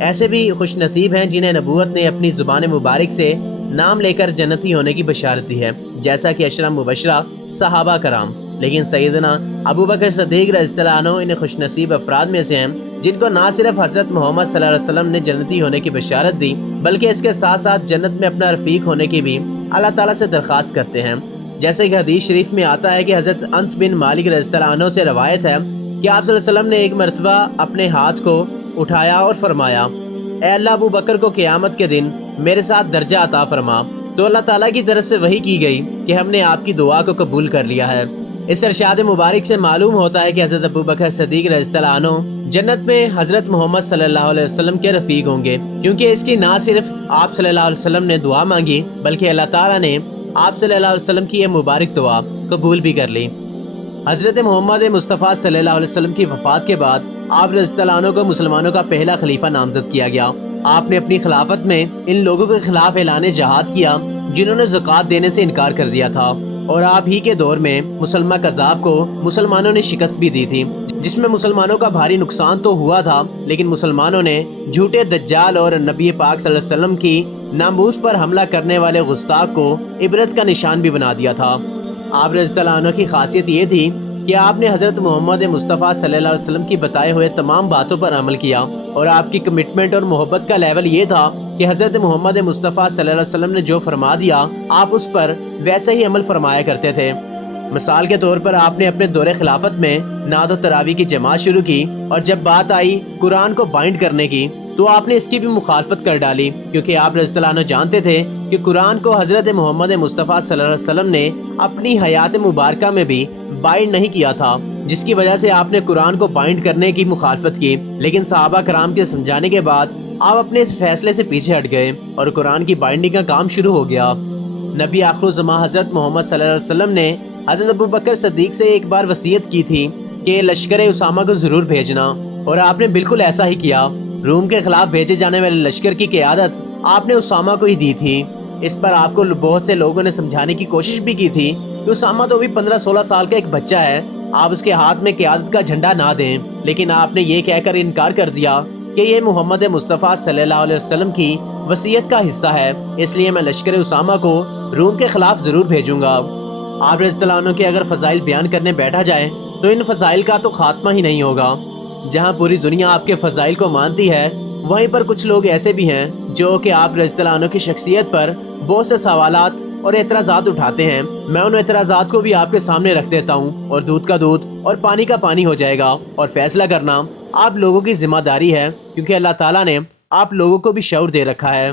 ایسے بھی خوش نصیب ہیں جنہیں نبوت نے اپنی زبان مبارک سے نام لے کر جنتی ہونے کی بشارت دی ہے، جیسا کہ اشرا مبشرہ صحابہ کرام۔ لیکن سیدنا ابو بکر صدیق رضی اللہ عنہ ان خوش نصیب افراد میں سے ہیں جن کو نہ صرف حضرت محمد صلی اللہ علیہ وسلم نے جنتی ہونے کی بشارت دی، بلکہ اس کے ساتھ ساتھ جنت میں اپنا رفیق ہونے کی بھی اللہ تعالیٰ سے درخواست کرتے ہیں۔ جیسے کہ حدیث شریف میں آتا ہے کہ حضرت انس بن مالک رضی اللہ عنہ سے روایت ہے کہ آپ صلی اللہ علیہ وسلم نے ایک مرتبہ اپنے ہاتھ کو اٹھایا اور فرمایا، اے اللہ، ابو بکر کو قیامت کے دن میرے ساتھ درجہ عطا فرما۔ تو اللہ تعالیٰ کی طرف سے وحی کی گئی کہ ہم نے آپ کی دعا کو قبول کر لیا ہے۔ اس ارشاد مبارک سے معلوم ہوتا ہے کہ حضرت ابو بکر صدیق رضی اللہ عنہ جنت میں حضرت محمد صلی اللہ علیہ وسلم کے رفیق ہوں گے، کیونکہ اس کی نہ صرف آپ صلی اللہ علیہ وسلم نے دعا مانگی بلکہ اللہ تعالیٰ نے آپ صلی اللہ علیہ وسلم کی یہ مبارک دعا قبول بھی کر لی۔ حضرت محمد مصطفیٰ صلی اللہ علیہ وسلم کی وفات کے بعد آپ رضی اللہ عنہ کو مسلمانوں کا پہلا خلیفہ نامزد کیا گیا۔ آپ نے اپنی خلافت میں ان لوگوں کے خلاف اعلان جہاد کیا جنہوں نے زکوٰۃ دینے سے انکار کر دیا تھا، اور آپ ہی کے دور میں مسلمہ کذاب کو مسلمانوں نے شکست بھی دی تھی، جس میں مسلمانوں کا بھاری نقصان تو ہوا تھا، لیکن مسلمانوں نے جھوٹے دجال اور نبی پاک صلی اللہ علیہ وسلم کی ناموس پر حملہ کرنے والے گستاخ کو عبرت کا نشان بھی بنا دیا تھا۔ آپ رضی اللہ عنہ کی خاصیت یہ تھی کہ آپ نے حضرت محمد مصطفیٰ صلی اللہ علیہ وسلم کی بتائے ہوئے تمام باتوں پر عمل کیا، اور آپ کی کمٹمنٹ اور محبت کا لیول یہ تھا کہ حضرت محمد مصطفیٰ صلی اللہ علیہ وسلم نے جو فرما دیا آپ اس پر ویسے ہی عمل فرمایا کرتے تھے۔ مثال کے طور پر آپ نے اپنے دور خلافت میں نعت و تراویح کی جماعت شروع کی، اور جب بات آئی قرآن کو بائنڈ کرنے کی تو آپ نے اس کی بھی مخالفت کر ڈالی، کیونکہ آپ رضی اللہ عنہ جانتے تھے کہ قرآن کو حضرت محمد مصطفیٰ صلی اللہ علیہ وسلم نے اپنی حیات مبارکہ میں بھی بائنڈ نہیں کیا تھا، جس کی وجہ سے آپ نے قرآن کو بائنڈ کرنے کی مخالفت کی۔ لیکن صحابہ کرام کے سمجھانے کے بعد آپ اپنے اس فیصلے سے پیچھے ہٹ گئے اور قرآن کی بائنڈنگ کا کام شروع ہو گیا۔ نبی آخر الزماں حضرت محمد صلی اللہ علیہ وسلم نے حضرت ابو بکر صدیق سے ایک بار وصیت کی تھی کہ لشکر اسامہ کو ضرور بھیجنا، اور آپ نے بالکل ایسا ہی کیا۔ روم کے خلاف بھیجے جانے والے لشکر کی قیادت آپ نے اسامہ کو ہی دی تھی۔ اس پر آپ کو بہت سے لوگوں نے سمجھانے کی کوشش بھی کی تھی کہ اسامہ تو بھی 15-16 سال کا ایک بچہ ہے، آپ اس کے ہاتھ میں قیادت کا جھنڈا نہ دیں، لیکن آپ نے یہ کہہ کر انکار کر دیا کہ یہ محمد مصطفیٰ صلی اللہ علیہ وسلم کی وصیت کا حصہ ہے، اس لیے میں لشکر اسامہ کو روم کے خلاف ضرور بھیجوں گا۔ آپ رضی اللہ عنہ کے اگر فضائل بیان کرنے بیٹھا جائے تو ان فضائل کا تو خاتمہ ہی نہیں ہوگا۔ جہاں پوری دنیا آپ کے فضائل کو مانتی ہے، وہیں پر کچھ لوگ ایسے بھی ہیں جو کہ آپ رضی اللہ عنہ کی شخصیت پر بہت سے سوالات اور اعتراضات اٹھاتے ہیں۔ میں ان اعتراضات کو بھی آپ کے سامنے رکھ دیتا ہوں، اور دودھ کا دودھ اور پانی کا پانی ہو جائے گا، اور فیصلہ کرنا آپ لوگوں کی ذمہ داری ہے، کیونکہ اللہ تعالیٰ نے آپ لوگوں کو بھی شعور دے رکھا ہے۔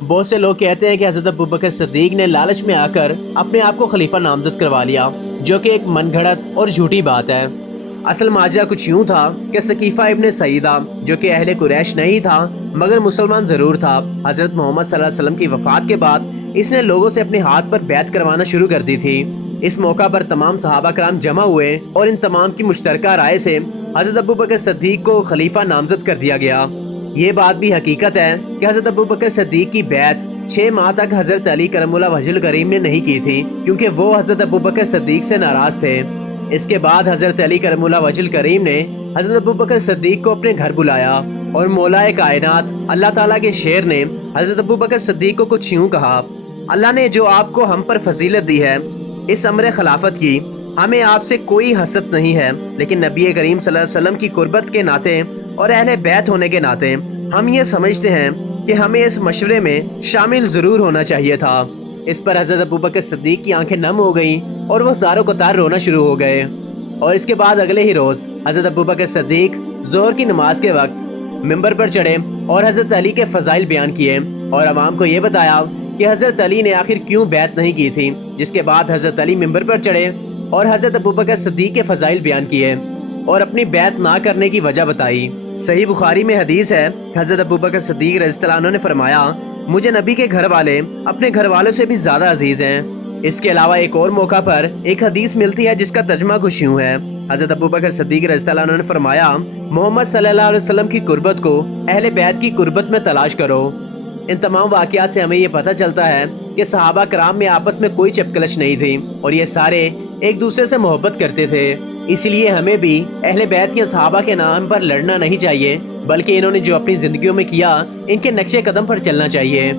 بہت سے لوگ کہتے ہیں کہ حضرت ابو بکر صدیق نے لالچ میں آ کر اپنے آپ کو خلیفہ نامزد کروا لیا، جو کہ ایک من گھڑت اور جھوٹی بات ہے۔ اصل ماجرا کچھ یوں تھا کہ ثقیفہ ابن سعیدہ، جو کہ اہل قریش نہیں تھا مگر مسلمان ضرور تھا، حضرت محمد صلی اللہ علیہ وسلم کی وفات کے بعد اس نے لوگوں سے اپنے ہاتھ پر بیعت کروانا شروع کر دی تھی۔ اس موقع پر تمام صحابہ کرام جمع ہوئے اور ان تمام کی مشترکہ رائے سے حضرت ابو بکر صدیق کو خلیفہ نامزد کر دیا گیا۔ یہ بات بھی حقیقت ہے کہ حضرت ابو بکر صدیق کی بیعت 6 ماہ تک حضرت علی کرم اللہ وجہ الکریم نے نہیں کی تھی، کیونکہ وہ حضرت ابو بکر صدیق سے ناراض تھے۔ اس کے بعد حضرت علی کرم اللہ وجہ الکریم نے حضرت ابو بکر صدیق کو اپنے گھر بلایا، اور مولا کائنات اللہ تعالیٰ کے شیر نے حضرت ابو بکر صدیق کو کچھ یوں کہا، اللہ نے جو آپ کو ہم پر فضیلت دی ہے اس امر خلافت کی، ہمیں آپ سے کوئی حسد نہیں ہے، لیکن نبی کریم صلی اللہ علیہ وسلم کی قربت کے ناطے اور اہل بیت ہونے کے ناطے ہم یہ سمجھتے ہیں کہ ہمیں اس مشورے میں شامل ضرور ہونا چاہیے تھا۔ اس پر حضرت ابو بکر صدیق کی آنکھیں نم ہو گئیں اور وہ زارو قطار رونا شروع ہو گئے۔ اور اس کے بعد اگلے ہی روز حضرت ابو بکر صدیق ظہر کی نماز کے وقت ممبر پر چڑھے اور حضرت علی کے فضائل بیان کیے، اور عوام کو یہ بتایا کہ حضرت علی نے آخر کیوں بیعت نہیں کی تھی۔ جس کے بعد حضرت علی ممبر پر چڑھے اور حضرت ابو بکر صدیق کے فضائل بیان کیے اور اپنی بیعت نہ کرنے کی وجہ بتائی۔ صحیح بخاری میں حدیث ہے، حضرت ابو بکر صدیق رضی اللہ عنہ نے فرمایا، مجھے نبی کے گھر والے اپنے گھر والوں سے بھی زیادہ عزیز ہیں۔ اس کے علاوہ ایک اور موقع پر ایک حدیث ملتی ہے جس کا ترجمہ کچھ یوں ہے، حضرت ابو بکر صدیق رضی اللہ عنہ نے فرمایا، محمد صلی اللہ علیہ وسلم کی قربت کو اہل بیت کی قربت میں تلاش کرو۔ ان تمام واقعات سے ہمیں یہ پتہ چلتا ہے کہ صحابہ کرام میں آپس میں کوئی چپکلش نہیں تھی اور یہ سارے ایک دوسرے سے محبت کرتے تھے۔ اسی لیے ہمیں بھی اہل بیت یا صحابہ کے نام پر لڑنا نہیں چاہیے، بلکہ انہوں نے جو اپنی زندگیوں میں کیا ان کے نقشے قدم پر چلنا چاہیے۔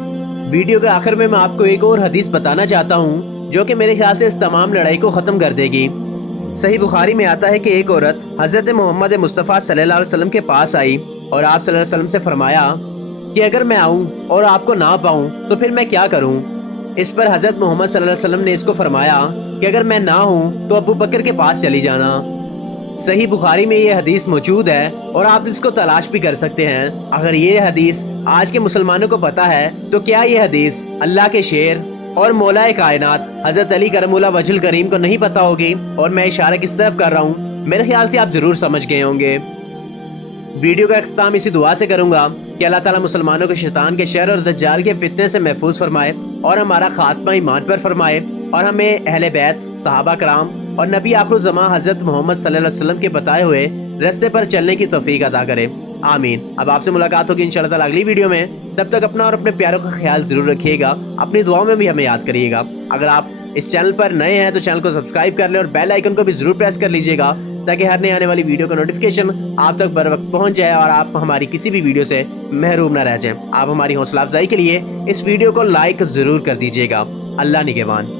ویڈیو کے آخر میں آپ کو ایک اور حدیث بتانا چاہتا ہوں جو کہ میرے خیال سے اس تمام لڑائی کو ختم کر دے گی۔ صحیح بخاری میں آتا ہے کہ ایک عورت حضرت محمد مصطفیٰ صلی اللہ علیہ وسلم کے پاس آئی اور آپ صلی اللہ علیہ وسلم سے فرمایا کہ اگر میں آؤں اور آپ کو نہ پاؤں تو پھر میں کیا کروں؟ اس پر حضرت محمد صلی اللہ علیہ وسلم نے اس کو فرمایا کہ اگر میں نہ ہوں تو ابو بکر کے پاس چلی جانا۔ صحیح بخاری میں یہ حدیث موجود ہے اور آپ اس کو تلاش بھی کر سکتے ہیں۔ اگر یہ حدیث آج کے مسلمانوں کو پتہ ہے تو کیا یہ حدیث اللہ کے شیر اور مولا کائنات حضرت علی کرم اللہ وجہ الکریم کو نہیں پتہ ہوگی؟ اور میں اشارہ کس طرف کر رہا ہوں میرے خیال سے آپ ضرور سمجھ گئے ہوں گے۔ ویڈیو کا اختتام اسی دعا سے کروں گا کہ اللہ تعالیٰ مسلمانوں کو شیطان کے شر اور دجال کے فتنے سے محفوظ فرمائے اور ہمارا خاتمہ ایمان پر فرمائے، اور ہمیں اہل بیت، صحابہ کرام اور نبی آخر الزماں حضرت محمد صلی اللہ علیہ وسلم کے بتائے ہوئے رستے پر چلنے کی توفیق عطا کرے، آمین۔ اب آپ سے ملاقات ہوگی انشاءاللہ تعالیٰ اگلی ویڈیو میں۔ تب تک اپنا اور اپنے پیاروں کا خیال ضرور رکھیے گا، اپنی دعاؤں میں بھی ہمیں یاد کریے گا۔ اگر آپ اس چینل پر نئے ہیں تو چینل کو سبسکرائب کر لیں اور بیل آئیکن کو بھی ضرور پریس کر لیجیے گا تاکہ ہر نئے آنے والی ویڈیو کا نوٹیفیکیشن آپ تک بر وقت پہنچ جائے اور آپ ہماری کسی بھی ویڈیو سے محروم نہ رہ جائیں۔ آپ ہماری حوصلہ افزائی کے لیے اس ویڈیو کو لائک ضرور کر دیجیے گا۔ اللہ نگہبان۔